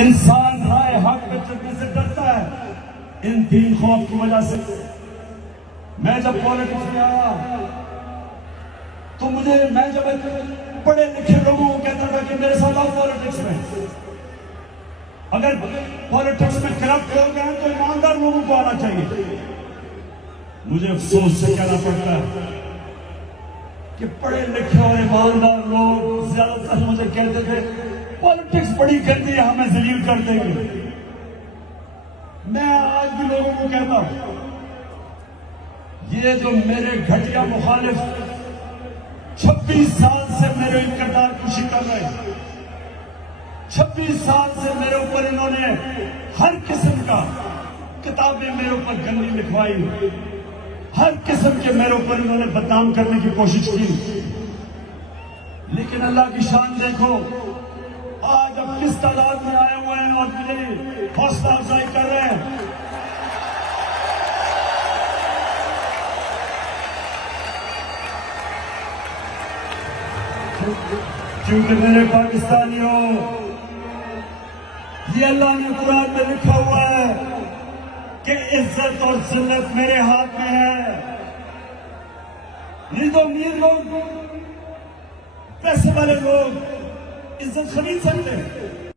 इंसान राय हक पे चलने से डरता है इन तीन खौफ की वजह से। मैं जब पॉलिटिक्स में आया तो मैं जब पढ़े लिखे लोगों को कहता था कि मेरे साथ आओ पॉलिटिक्स में, अगर पॉलिटिक्स में करप्ट लोग हैं तो ईमानदार लोगों को आना चाहिए। मुझे अफसोस से कहना पड़ता है कि पढ़े लिखे और ईमानदार लोग ज्यादातर मुझे कहते थे पॉलिटिक्स बड़ी गंदी है, हमें जलील कर देंगे। मैं आज भी लोगों को कहता हूं ये जो मेरे घटिया मुखालिफ 26 साल से मेरे किरदार खुशी कर रहे हैं, 26 साल से मेरे ऊपर इन्होंने हर किस्म का किताबें मेरे ऊपर गंदी लिखवाई, हर किस्म के मेरे ऊपर इन्होंने बदनाम करने की कोशिश की। लेकिन अल्लाह की शान देखो, आज अब किस तादाद में आए हुए हैं और मेरी हौसला अफजाई कर रहे हैं। क्योंकि मेरे पाकिस्तानियों, ये अल्लाह ने कुरान में लिखा हुआ है कि इज्जत और जिल्लत मेरे हाथ में है। नहीं तो अमीर लोग, पैसे वाले लोग इज्जत खरीद सकते हैं।